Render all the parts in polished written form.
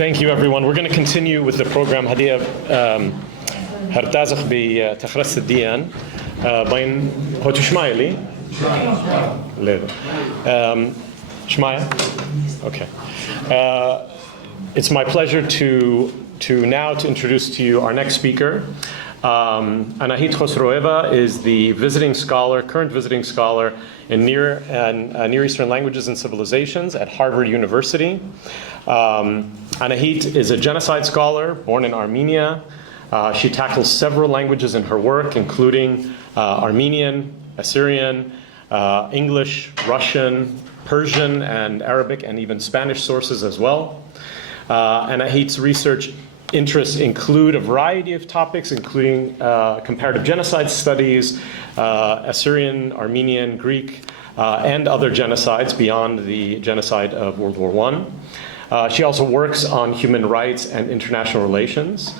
Thank you, everyone. We're going to continue with the program. هدي هرتازخ بتخرس الديان بين هو تشمايلي لا شمايا. Okay. It's my pleasure to now introduce to you our next speaker. Anahit Khosroeva is the current visiting scholar in Near Eastern languages and civilizations at Harvard University. Anahit is a genocide scholar born in Armenia. She tackles several languages in her work, including Armenian, Assyrian, English, Russian, Persian, and Arabic, and even Spanish sources as well. Anahit's research interests include a variety of topics, including comparative genocide studies, Assyrian, Armenian, Greek, and other genocides beyond the genocide of World War I. She also works on human rights and international relations.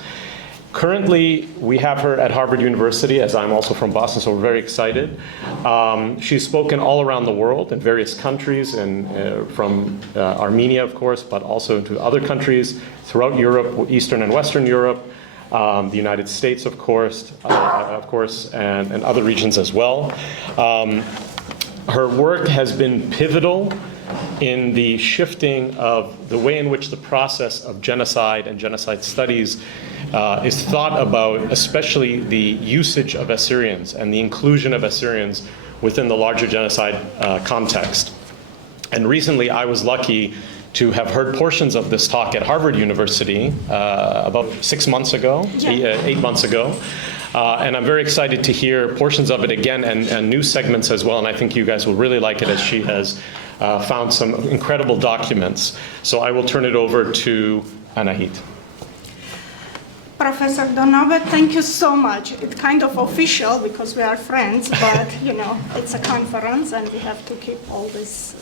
Currently, we have her at Harvard University, as I'm also from Boston, so we're very excited. She's spoken all around the world in various countries, and from Armenia, of course, but also into other countries throughout Europe, Eastern and Western Europe, the United States, of course, and other regions as well. Her work has been pivotal in the shifting of the way in which the process of genocide and genocide studies is thought about, especially the usage of Assyrians and the inclusion of Assyrians within the larger genocide context. And recently I was lucky to have heard portions of this talk at Harvard University about 8 months ago. And I'm very excited to hear portions of it again and new segments as well. And I think you guys will really like it, as she has found some incredible documents. So I will turn it over to Anahit. Professor Donovan, thank you so much. It's kind of official because we are friends, but you know, it's a conference and we have to keep all these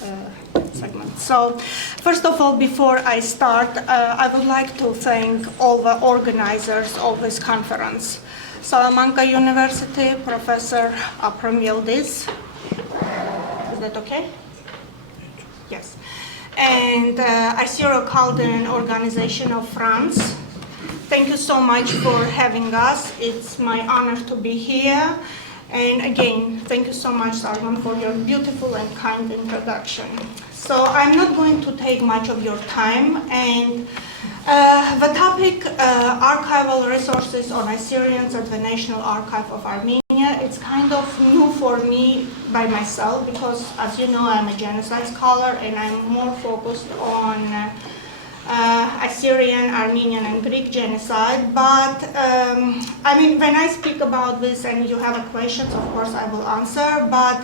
segments. So first of all, before I start, I would like to thank all the organizers of this conference. Salamanca University, Professor Apremildis. Is that okay? Yes. And Archival Organization of France. Thank you so much for having us. It's my honor to be here. And again, thank you so much, Salman, for your beautiful and kind introduction. So I'm not going to take much of your time. And the topic, archival resources on Assyrians at the National Archive of Armenia, it's kind of new for me by myself because, as you know, I'm a genocide scholar and I'm more focused on Assyrian, Armenian, and Greek genocide. But I mean, when I speak about this and you have questions, of course I will answer. But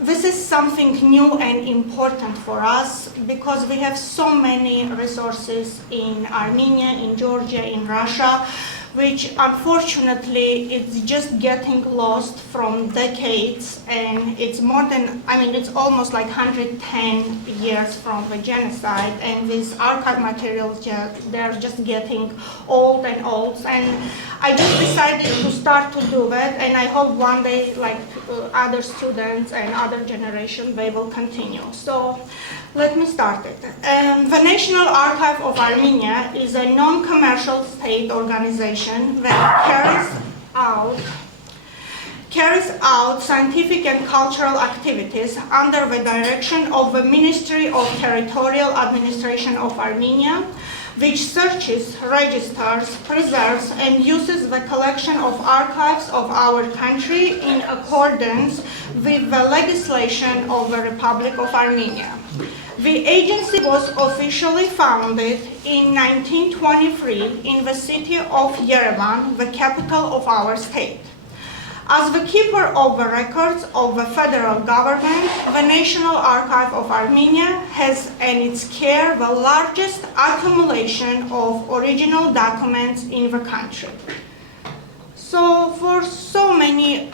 this is something new and important for us because we have so many resources in Armenia, in Georgia, in Russia, which unfortunately it's just getting lost from decades, and it's more than, I mean, it's almost like 110 years from the genocide, and these archive materials, they're just getting old and old, and I just decided to start to do that, and I hope one day, like other students and other generations, they will continue. So let me start it. The National Archive of Armenia is a non-commercial state organization that carries out scientific and cultural activities under the direction of the Ministry of Territorial Administration of Armenia, which searches, registers, preserves, and uses the collection of archives of our country in accordance with the legislation of the Republic of Armenia. The agency was officially founded in 1923 in the city of Yerevan, the capital of our state. As the keeper of the records of the federal government, the National Archive of Armenia has in its care the largest accumulation of original documents in the country. So for so many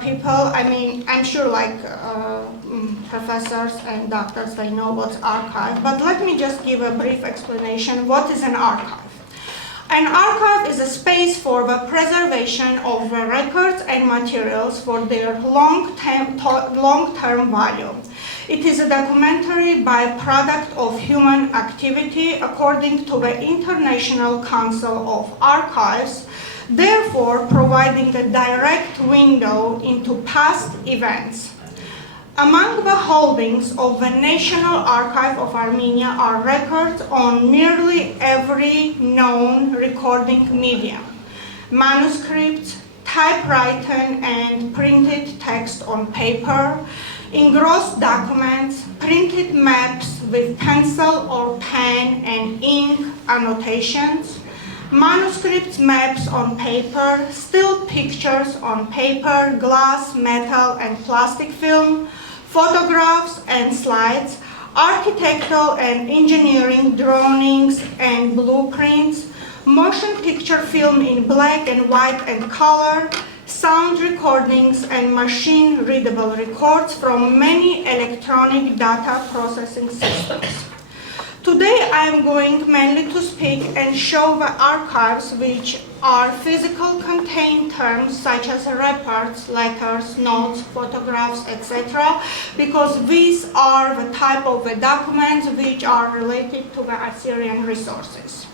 people, I mean, I'm sure like professors and doctors, they know what's archive, but let me just give a brief explanation. What is an archive? An archive is a space for the preservation of the records and materials for their long-term value. It is a documentary byproduct of human activity according to the International Council of Archives, therefore providing a direct window into past events. Among the holdings of the National Archive of Armenia are records on nearly every known recording medium: manuscripts, typewritten and printed text on paper, engrossed documents, printed maps with pencil or pen and ink annotations, manuscripts, maps on paper, still pictures on paper, glass, metal and plastic film, photographs and slides, architectural and engineering drawings and blueprints, motion picture film in black and white and color, sound recordings and machine-readable records from many electronic data processing systems. Today I am going mainly to speak and show the archives, which are physical contained terms such as reports, letters, notes, photographs, etc., because these are the type of the documents which are related to the Assyrian resources.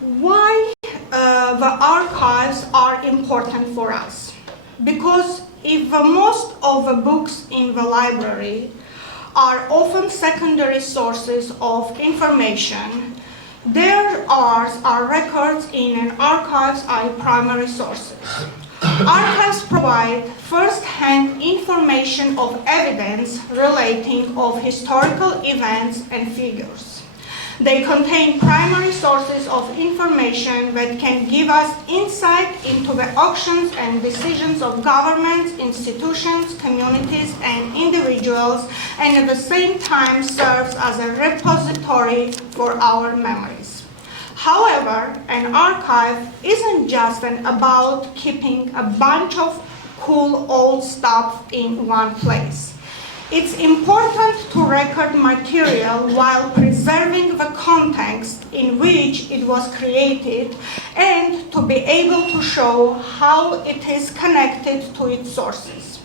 Why the archives are important for us? Because if most of the books in the library are often secondary sources of information, there are records in an archives are primary sources. Archives provide first-hand information of evidence relating of historical events and figures. They contain primary sources of information that can give us insight into the actions and decisions of governments, institutions, communities, and individuals, and at the same time serves as a repository for our memories. However, an archive isn't just about keeping a bunch of cool old stuff in one place. It's important to record material while preserving the context in which it was created and to be able to show how it is connected to its sources.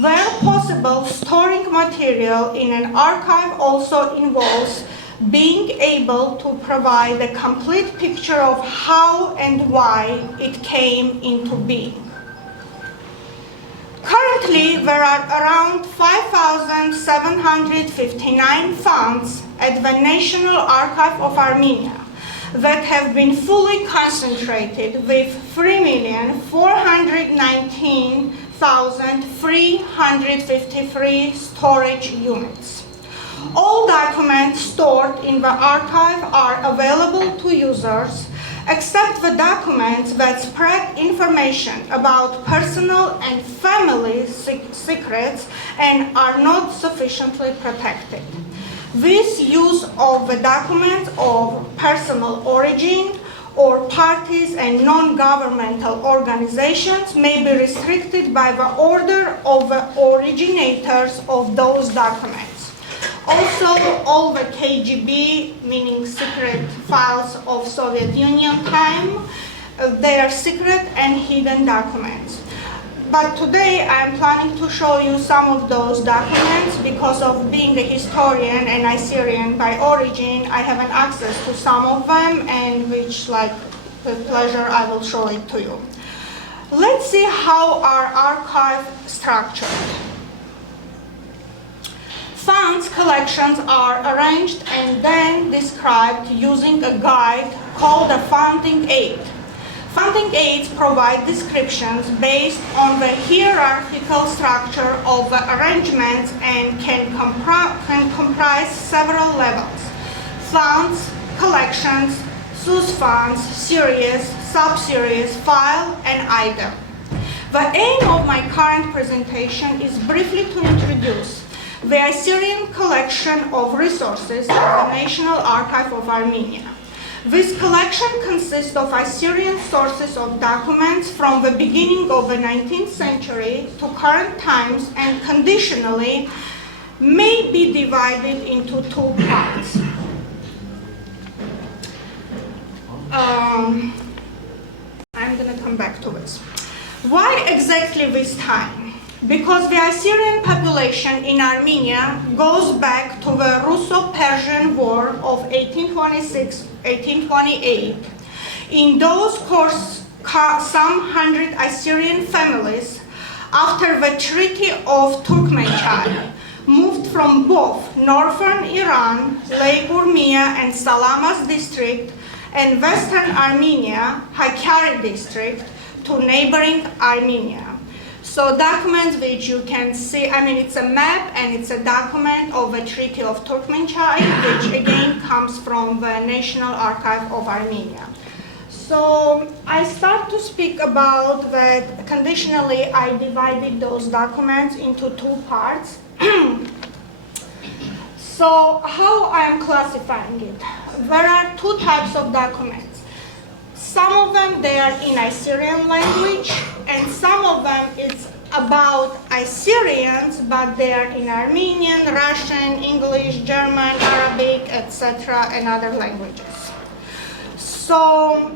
Where possible, storing material in an archive also involves being able to provide a complete picture of how and why it came into being. Currently, there are around 5,759 funds at the National Archive of Armenia that have been fully concentrated with 3,419,353 storage units. All documents stored in the archive are available to users, except the documents that spread information about personal and family secrets and are not sufficiently protected. This use of the documents of personal origin or parties and non-governmental organizations may be restricted by the order of the originators of those documents. Also, all the KGB, meaning secret files of Soviet Union time, they are secret and hidden documents. But today I'm planning to show you some of those documents because of being a historian and Assyrian by origin, I have an access to some of them, and which, like, with pleasure, I will show it to you. Let's see how our archive is structured. Funds collections are arranged and then described using a guide called a funding aid. Funding aids provide descriptions based on the hierarchical structure of the arrangements and can comprise several levels: funds, collections, source funds, series, sub-series, file, and item. The aim of my current presentation is briefly to introduce the Assyrian collection of resources at the National Archive of Armenia. This collection consists of Assyrian sources of documents from the beginning of the 19th century to current times, and conditionally may be divided into two parts. I'm going to come back to this. Why exactly this time? Because the Assyrian population in Armenia goes back to the Russo-Persian War of 1826-1828. In those course, some 100 Assyrian families, after the Treaty of Turkmenchai, moved from both northern Iran, Lake Urmia and Salamas district, and western Armenia, Hakkari district, to neighboring Armenia. So documents which you can see, it's a map and it's a document of the Treaty of Turkmenchai, which again comes from the National Archive of Armenia. So I start to speak about that conditionally. I divided those documents into two parts. So how I'm classifying it? There are two types of documents. Some of them, they are in Assyrian language, and some of them it's about Assyrians, but they are in Armenian, Russian, English, German, Arabic, etc., and other languages. So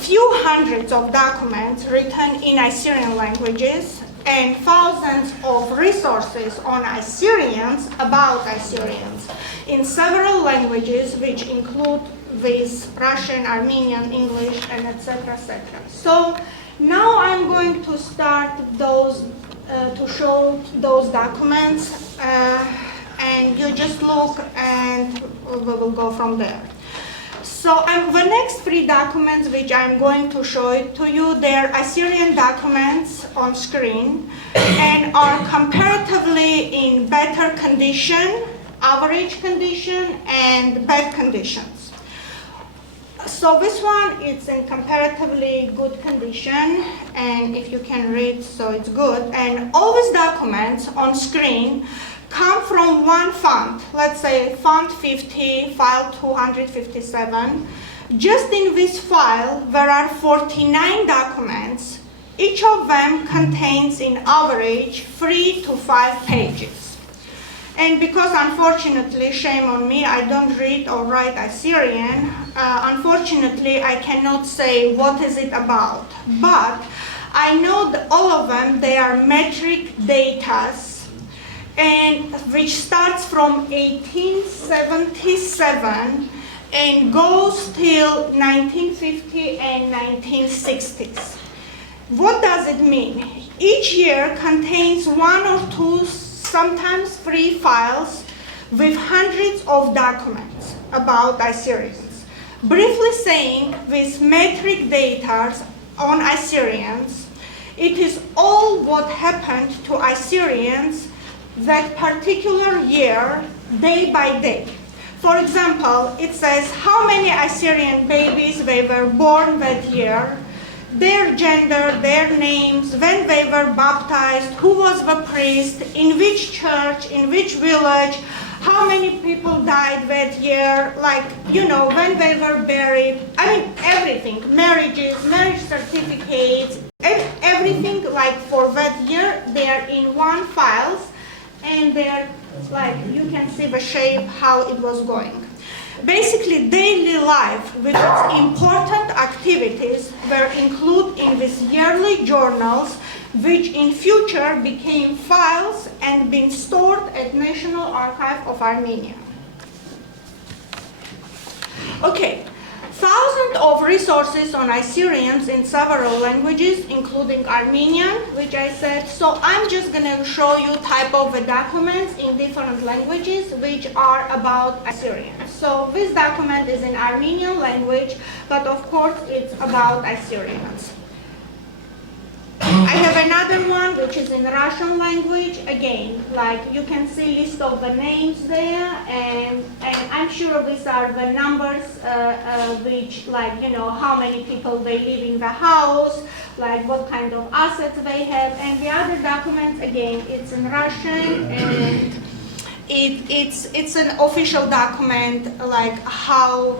few hundreds of documents written in Assyrian languages and thousands of resources on Assyrians, about Assyrians, in several languages, which include these Russian, Armenian, English, and etc., etc. So now I'm going to start those, to show those documents, and you just look and we will go from there. So the next three documents which I'm going to show it to you, they're Assyrian documents on screen and are comparatively in better condition, average condition, and bad conditions. So this one is in comparatively good condition, and if you can read, so it's good. And all these documents on screen come from one font, let's say font 50, file 257. Just in this file, there are 49 documents. Each of them contains, in average, 3 to 5 pages. And because, unfortunately, shame on me, I don't read or write Assyrian, unfortunately, I cannot say what is it about. But I know that all of them, they are metric datas, and which starts from 1877 and goes till 1950 and 1960s. What does it mean? Each year contains 1 or 2, sometimes 3 files with hundreds of documents about Assyrians. Briefly saying, these metric data on Assyrians, it is all what happened to Assyrians that particular year, day by day. For example, it says how many Assyrian babies they were born that year, their gender, their names, when they were baptized, who was the priest, in which church, in which village, how many people died that year, when they were buried, everything, marriages, marriage certificates, everything for that year, they are in one file. And they're you can see the shape, how it was going. Basically, daily life with its important activities were included in these yearly journals, which in future became files and been stored at National Archive of Armenia. Okay. Thousands of resources on Assyrians in several languages, including Armenian, which I said. So I'm just going to show you type of the documents in different languages which are about Assyrians. So this document is in Armenian language, but of course it's about Assyrians. I have another one which is in Russian language. Again, you can see list of the names there, and I'm sure these are the numbers which how many people they live in the house, what kind of assets they have. And the other documents, again, it's in Russian, and it's an official document, how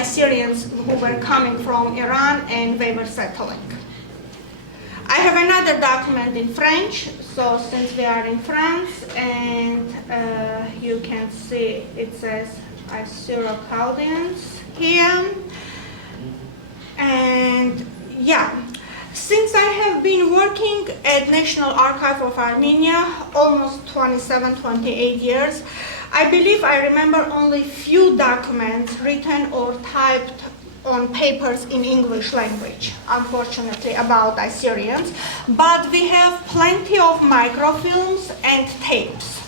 Assyrians who were coming from Iran and they were settling. I have another document in French, so since we are in France, and you can see it says Assyro-Chaldeans here, and yeah. Since I have been working at National Archive of Armenia almost 27, 28 years, I believe I remember only few documents written or typed on papers in English language, unfortunately, about Assyrians, but we have plenty of microfilms and tapes.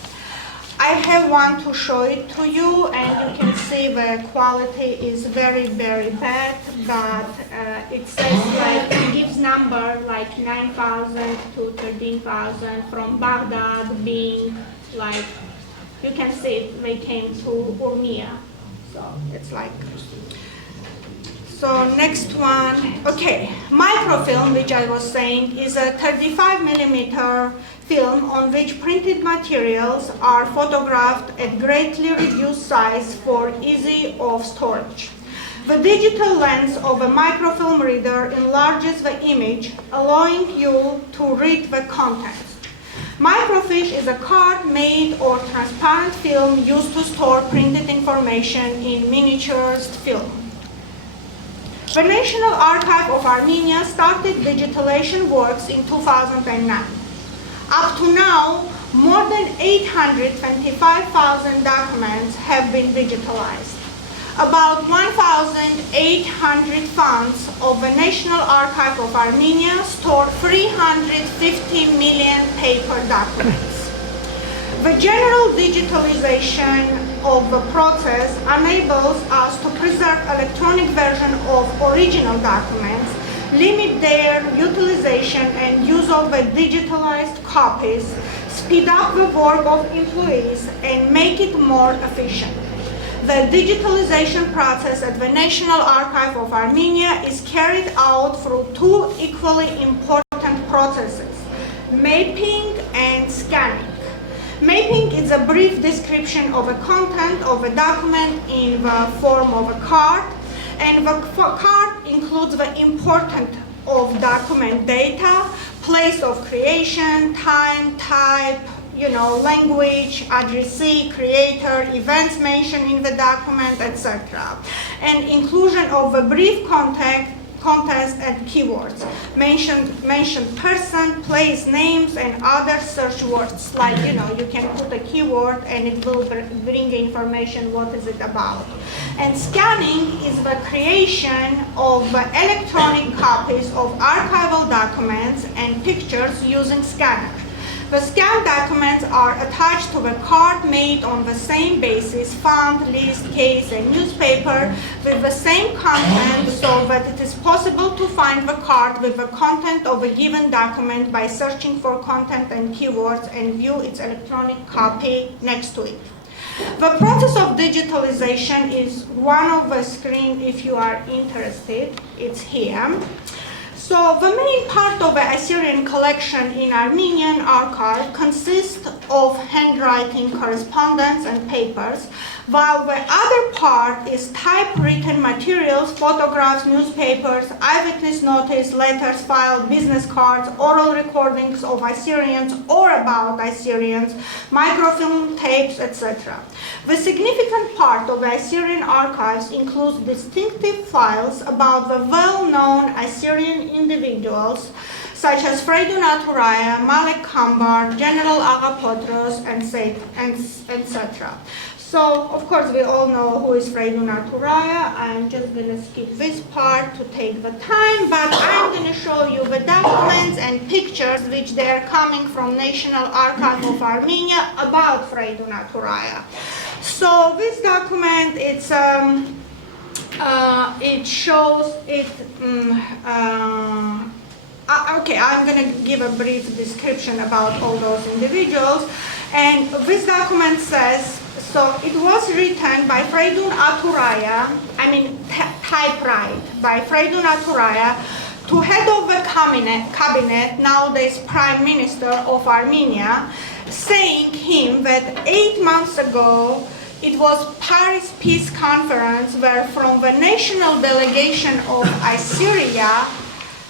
I have one to show it to you, and you can see the quality is very, very bad, but it says like, it gives number like 9,000 to 13,000 from Baghdad being like, you can see they came to Urmia, so it's like, so next one, okay, microfilm, which I was saying, is a 35 millimeter film on which printed materials are photographed at greatly reduced size for easy of storage. The digital lens of a microfilm reader enlarges the image, allowing you to read the contents. Microfiche is a card-made or transparent film used to store printed information in miniaturized film. The National Archive of Armenia started digitalization works in 2009. Up to now, more than 825,000 documents have been digitalized. About 1,800 funds of the National Archive of Armenia store 350 million paper documents. The general digitalization of the process enables us to preserve electronic version of original documents, limit their utilization and use of the digitalized copies, speed up the work of employees, and make it more efficient. The digitalization process at the National Archive of Armenia is carried out through two equally important processes, mapping and scanning. Mapping is a brief description of the content of a document in the form of a card, and the card includes the important of document data, place of creation, time, type, language, addressee, creator, events mentioned in the document, etc. And inclusion of a brief context and keywords, mentioned person, place, names, and other search words. Like, you can put a keyword and it will bring information what is it about. And scanning is the creation of electronic copies of archival documents and pictures using scanner. The scanned documents are attached to the card made on the same basis, font, list, case, and newspaper with the same content, so that it is possible to find the card with the content of a given document by searching for content and keywords and view its electronic copy next to it. The process of digitalization is one of the screen if you are interested. It's here. So the main part of the Assyrian collection in Armenian archive consists of handwriting, correspondence, and papers, while the other part is typewritten materials, photographs, newspapers, eyewitness notice, letters, files, business cards, oral recordings of Assyrians or about Assyrians, microfilm, tapes, etc. The significant part of the Assyrian archives includes distinctive files about the well-known Assyrian individuals such as Freydun Aturaya, Malek Kambar, General Agapotros, etc. So, of course, we all know who is Freydun Aturaya. I'm just going to skip this part to take the time, but I'm going to show you the documents and pictures which they are coming from National Archive of Armenia about Freydun Aturaya. So this document, it shows it. Okay, I'm going to give a brief description about all those individuals. And this document says, so it was written by Freydun Aturaya, typewritten by Freydun Aturaya to head of the cabinet, nowadays Prime Minister of Armenia, saying him that 8 months ago it was Paris Peace Conference where from the national delegation of Assyria,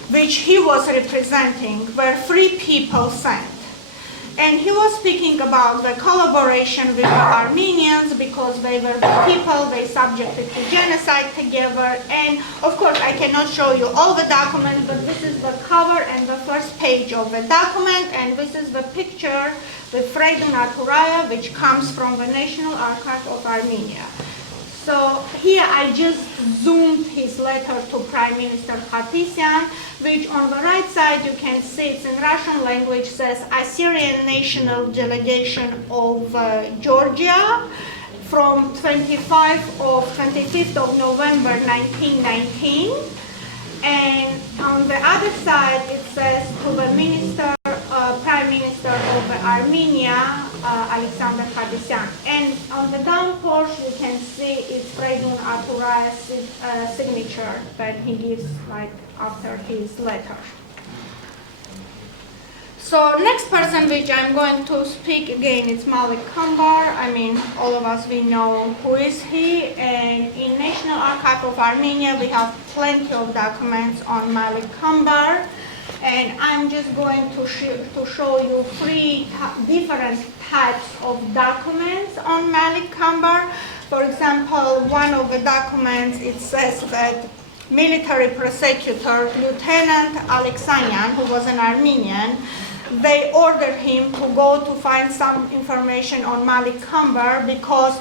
which he was representing, were 3 people sent. And he was speaking about the collaboration with the Armenians because they were the people they subjected to genocide together. And of course, I cannot show you all the documents, but this is the cover and the first page of the document. And this is the picture with Freydun Aturaya, which comes from the National Archive of Armenia. So here I just zoomed his letter to Prime Minister Khatisyan, which on the right side you can see it's in Russian language, says Assyrian National Delegation of Georgia from 25th of November 1919. And on the other side it says to the Prime Minister of Armenia, Alexander Khatisyan. And on the down portion you can see it's Freydun Aturaya's signature that he gives like after his letter. So next person which I'm going to speak again is Malik Kambar. I mean, all of us, we know who is he. And in National Archive of Armenia, we have plenty of documents on Malik Kambar. And I'm just going to show you three different types of documents on Malik Kambar. For example, one of the documents, it says that military prosecutor Lieutenant Alexanyan, who was an Armenian, they ordered him to go to find some information on Malik Kambar because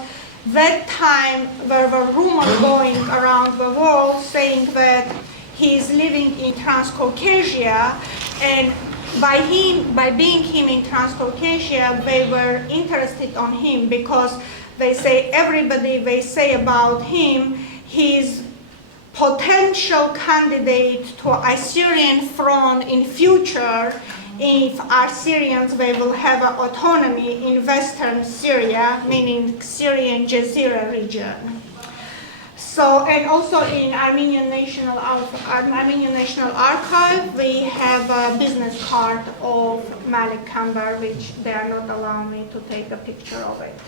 that time there were rumors going around the world saying that he is living in Transcaucasia, and by being him in Transcaucasia, they were interested on him because they say everybody they say about him, he's potential candidate to Assyrian throne in future if Assyrians they will have an autonomy in western Syria, meaning Syrian Jazeera region. So, and also in Armenian National Archive, we have a business card of Malik Kambar, which they are not allowing me to take a picture of it.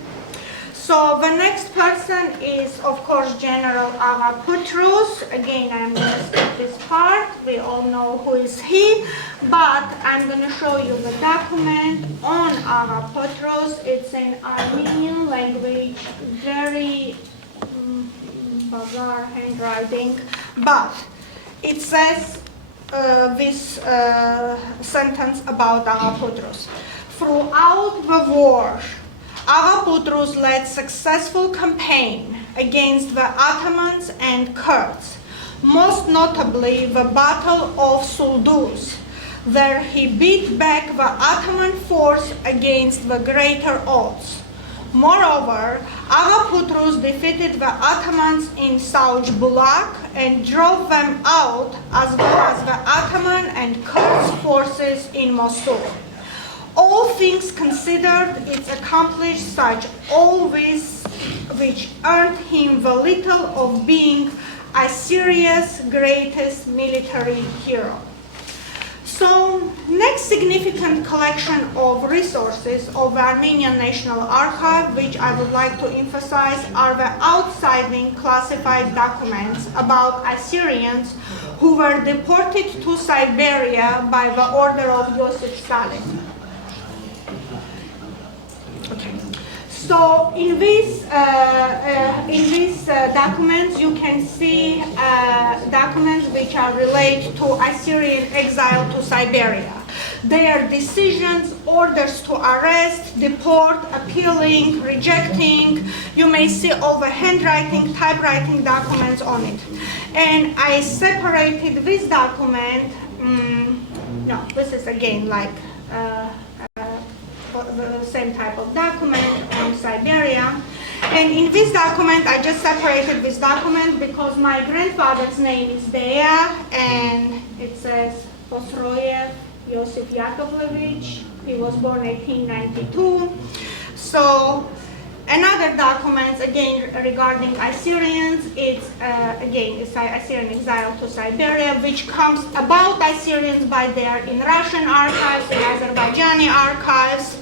So the next person is, of course, General Aga Petrus. Again, I'm going to skip this part. We all know who is he, but I'm going to show you the document on Aga Petrus. It's in Armenian language, very bizarre handwriting, but it says this sentence about Aga Petrus. Throughout the war, Aga Petrus led successful campaign against the Ottomans and Kurds, most notably the Battle of Suldus, where he beat back the Ottoman force against the greater odds. Moreover, Aga Petrus defeated the Ottomans in Sauj Bulak and drove them out, as well as the Ottoman and Kurds forces in Mosul. All things considered, it's accomplished such all this which earned him the title of being Assyria's greatest military hero. So, next significant collection of resources of the Armenian National Archive, which I would like to emphasize, are the outstanding classified documents about Assyrians who were deported to Siberia by the order of Joseph Stalin. Okay. So in these documents, you can see documents which are related to Assyrian exile to Siberia. Their decisions, orders to arrest, deport, appealing, rejecting. You may see all the handwriting, typewriting documents on it. And I separated this document. No, this is again like the same type of document on Siberia. And in this document, I just separated this document because my grandfather's name is Deya, and it says Khosroeva Yosef Yakovlevich. He was born 1892. So another document, again, regarding Assyrians, it's Assyrian exile to Siberia, which comes about Assyrians by there in Russian archives, in Azerbaijani archives.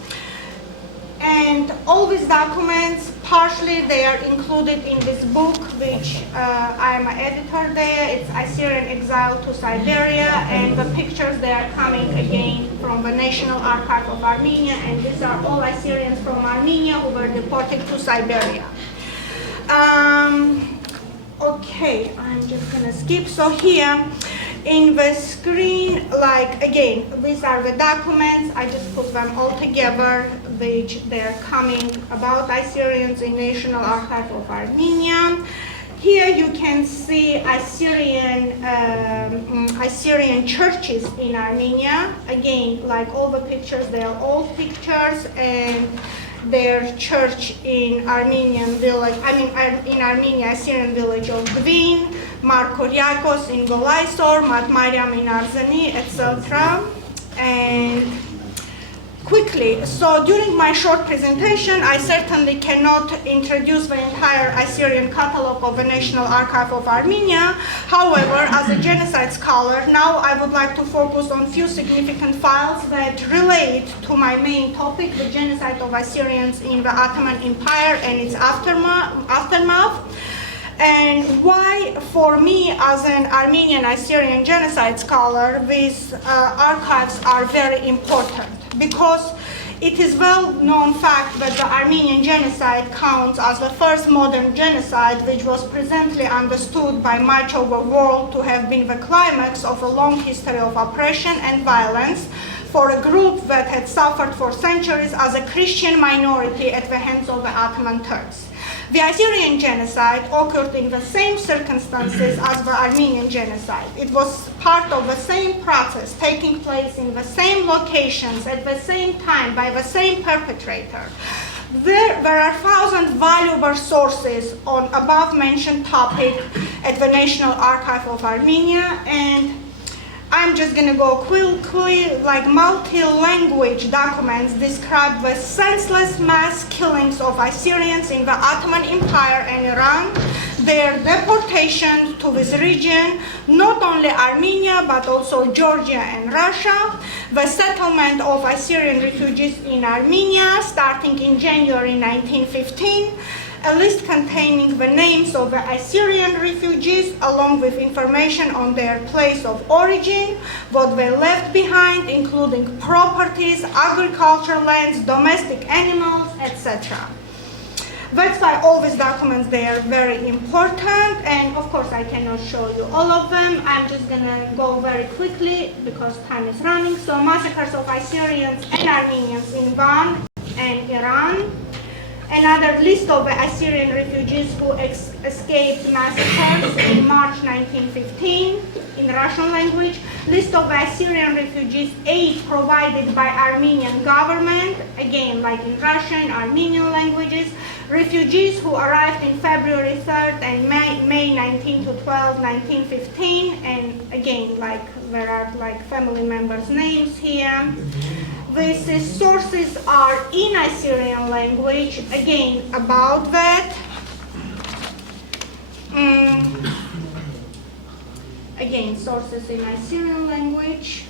And all these documents partially they are included in this book, which I am an editor there. It's Assyrian Exile to Siberia, and the pictures they are coming again from the National Archive of Armenia, and these are all Assyrians from Armenia who were deported to Siberia. Okay, I'm just gonna skip. So here in the screen, like again, these are the documents. I just put them all together, which they're coming about Assyrians in National Archive of Armenia. Here you can see Assyrian churches in Armenia. Again, like all the pictures, they are old pictures, and their church in Armenian village, in Armenia, Assyrian village of Gvin, Mar Koryakos in Golaisor, Mat Mariam in Arzani, etc. And quickly, so during my short presentation, I certainly cannot introduce the entire Assyrian catalog of the National Archive of Armenia. However, as a genocide scholar, now I would like to focus on few significant files that relate to my main topic, the genocide of Assyrians in the Ottoman Empire and its aftermath. And why, for me, as an Armenian Assyrian genocide scholar, these archives are very important, because it is well-known fact that the Armenian genocide counts as the first modern genocide, which was presently understood by much of the world to have been the climax of a long history of oppression and violence for a group that had suffered for centuries as a Christian minority at the hands of the Ottoman Turks. The Assyrian genocide occurred in the same circumstances as the Armenian genocide. It was part of the same process, taking place in the same locations at the same time by the same perpetrator. There are 1,000 valuable sources on above-mentioned topic at the National Archive of Armenia, and I'm just going to go quickly, like multi-language documents describe the senseless mass killings of Assyrians in the Ottoman Empire and Iran, their deportation to this region, not only Armenia, but also Georgia and Russia, the settlement of Assyrian refugees in Armenia starting in January 1915, a list containing the names of the Assyrian refugees along with information on their place of origin, what they left behind, including properties, agricultural lands, domestic animals, etc. That's why all these documents, they are very important, and of course I cannot show you all of them. I'm just gonna go very quickly because time is running. So massacres of Assyrians and Armenians in Van and Iran. Another list of Assyrian refugees who escaped massacres in March 1915 in Russian language. List of Assyrian refugees, aid provided by Armenian government, again like in Russian, Armenian languages. Refugees who arrived in February 3rd and May 19 to 12, 1915, and again like there are like family members' names here. These sources are in Assyrian language, again, about that. Again, sources in Assyrian language.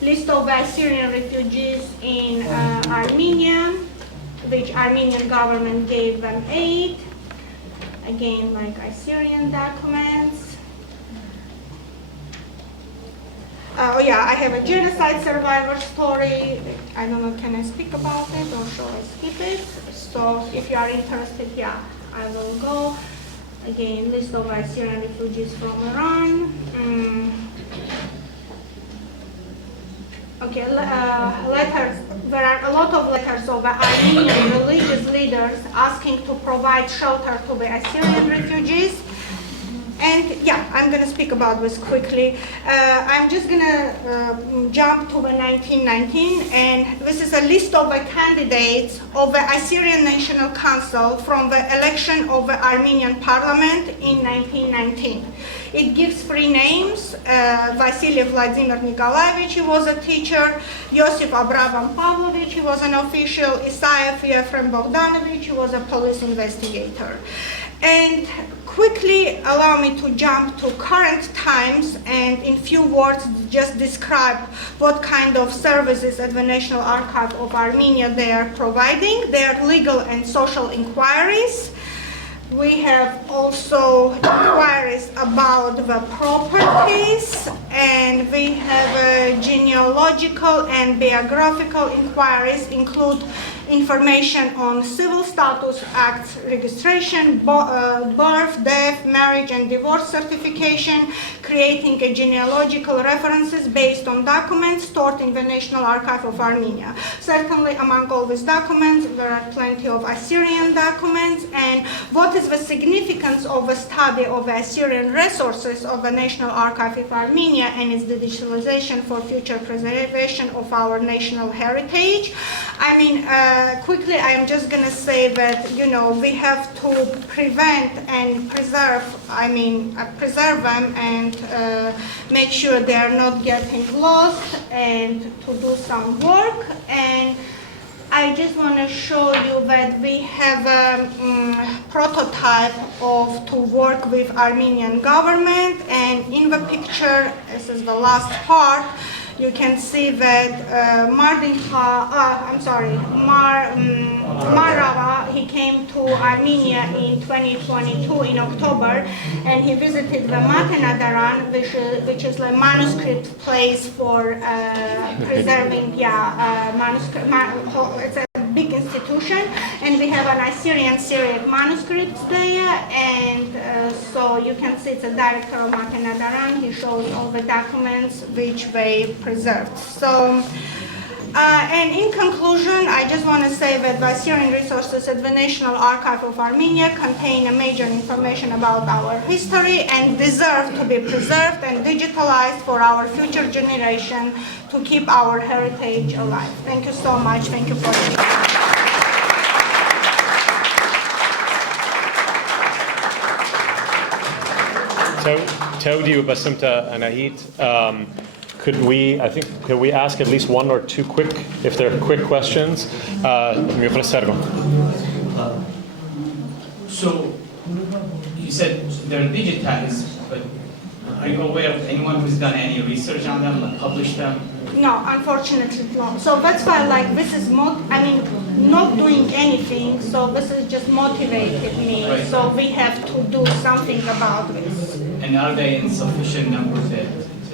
List of Assyrian refugees in Armenia, which Armenian government gave them aid. Again, like Assyrian documents. I have a genocide survivor story. I don't know, can I speak about it or shall I skip it? So if you are interested, yeah, I will go. Again, list of Assyrian refugees from Iran. Okay, letters. There are a lot of letters of Armenian religious leaders asking to provide shelter to the Assyrian refugees. And yeah, I'm going to speak about this quickly. I'm just going to jump to the 1919, and this is a list of the candidates of the Assyrian National Council from the election of the Armenian Parliament in 1919. It gives three names: Vasily Vladimir Nikolaevich, he was a teacher; Yosif Abravam Pavlovich, he was an official; Isaev Yefrem Bogdanovich, he was a police investigator. And quickly allow me to jump to current times and in few words just describe what kind of services at the National Archive of Armenia they are providing. They are legal and social inquiries. We have also inquiries about the properties, and we have genealogical and biographical inquiries, include information on civil status acts, registration, birth, death, marriage and divorce certification, creating a genealogical references based on documents stored in the National Archive of Armenia. Certainly among all these documents there are plenty of Assyrian documents, and what is the significance of the study of the Assyrian resources of the National Archive of Armenia and its digitalization for future preservation of our national heritage. I mean, quickly, I am just going to say that, you know, we have to prevent and preserve, preserve them and make sure they are not getting lost, and to do some work. And I just want to show you that we have a prototype of to work with Armenian government, and in the picture, this is the last part, you can see that Marava, he came to Armenia in 2022 in October, and he visited the Matenadaran, which is a manuscript place for preserving, manuscript. It's a big institution, and we have an Assyrian Syriac manuscripts there, and so you can see it's a director of Matenadaran. He shows all the documents which they preserved. So, and in conclusion, I just want to say that the Assyrian resources at the National Archive of Armenia contain a major information about our history and deserve to be preserved and digitalized for our future generation to keep our heritage alive. Thank you so much. Thank you for listening. Taudiu Basimta Anahit. Could we ask at least one or two quick, if they're quick questions? So you said they're digitized, but are you aware of anyone who's done any research on them, like published them? No, unfortunately no. So that's why, like, this is not doing anything, so this is just motivated me. Right. So we have to do something about this. And are they in sufficient numbers that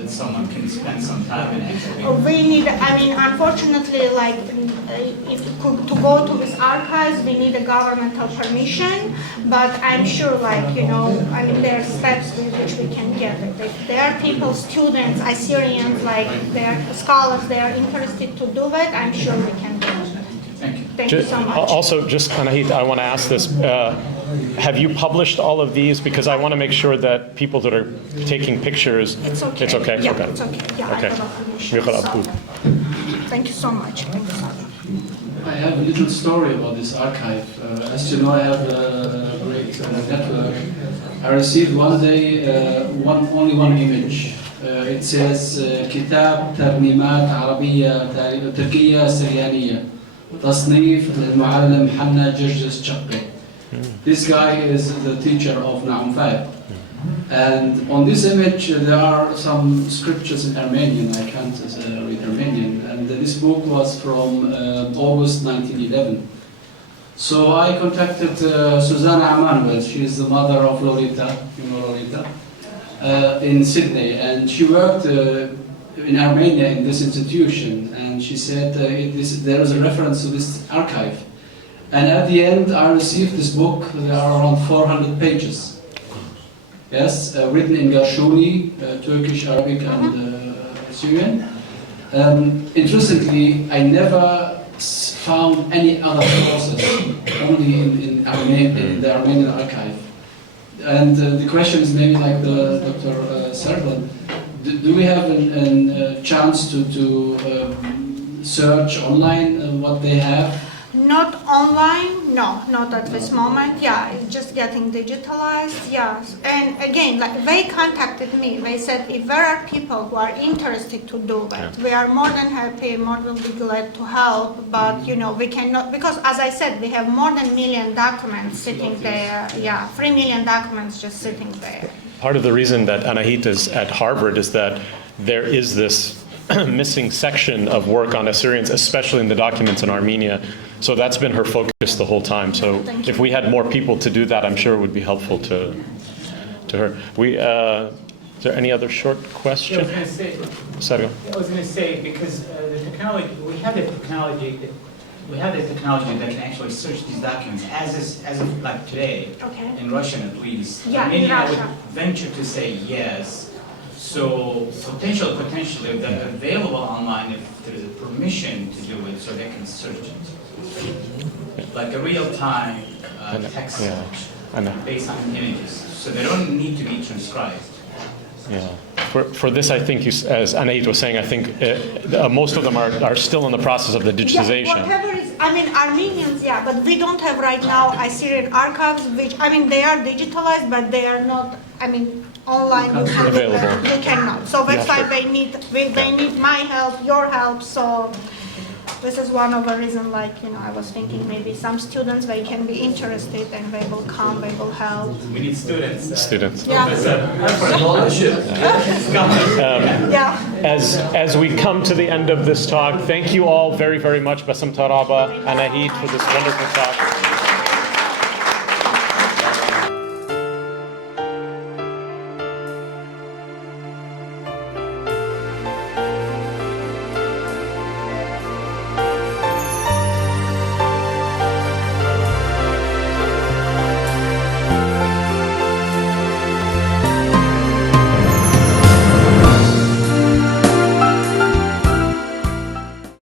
someone can spend some time and actually? We need, unfortunately, like, to go to this archives, we need a governmental permission, but I'm sure, like, there are steps with which we can get it. If there are people, students, Assyrians, like, they're scholars, they are interested to do it, I'm sure we can do it. Thank you. Thank you so much. Also, just Anahit, I want to ask this. Have you published all of these? Because I want to make sure that people that are taking pictures... It's okay. It's okay? Yeah, okay. it's okay. Yeah, okay. I have a permission. So, thank you so much. Thank you so much. I have a little story about this archive. As you know, I have a great network. I received one day only one image. It says كتاب ترنيمات عربية تركية سريانية تصنيف المعلم حنا جرجس شقي. This guy is the teacher of Nahum 5. And on this image there are some scriptures in Armenian. I can't read Armenian. And this book was from August 1911. So I contacted Susanna Emanuel. She is the mother of Lolita, you know Lolita, in Sydney. And she worked in Armenia in this institution. And she said there is a reference to this archive. And at the end, I received this book. There are around 400 pages. Yes, written in Gashuni, Turkish, Arabic, and Syrian. Interestingly, I never found any other sources, only in the Armenian archive. And the question is maybe like the Dr. Serban, do we have a chance to search online what they have? No, Not online, no, not at this moment. Yeah, it's just getting digitalized. Yes, and again, like they contacted me. They said if there are people who are interested to do that, we are more than happy, more than be glad to help. But we cannot, because as I said, we have more than 1 million documents sitting there. Yeah, 3 million documents just sitting there. Part of the reason that Anahit is at Harvard is that there is this missing section of work on Assyrians, especially in the documents in Armenia. So that's been her focus the whole time. So if we had more people to do that, I'm sure it would be helpful to her. Is there any other short question? I was going to say, because the technology, we have the technology that can actually search these documents as of like today, in Russian at least. Yeah, Maybe in I would Russia. venture to say yes. So potentially, if they're available online, if there's a permission to do it, so they can search it, like a real-time text search based on images. So they don't need to be transcribed. Yeah. For this, I think, as Anahit was saying, I think most of them are still in the process of the digitization. Yeah, whatever is, Armenians, yeah, but we don't have right now Assyrian archives, which, they are digitalized, but they are not, online. Available. You cannot. So that's why sure. they need my help, your help. So this is one of the reasons, I was thinking maybe some students, they can be interested and they will come, they will help. We need students. Students. Yeah. Yeah. As we come to the end of this talk, thank you all very, very much, Basam Taraba, Anahit, for this wonderful talk.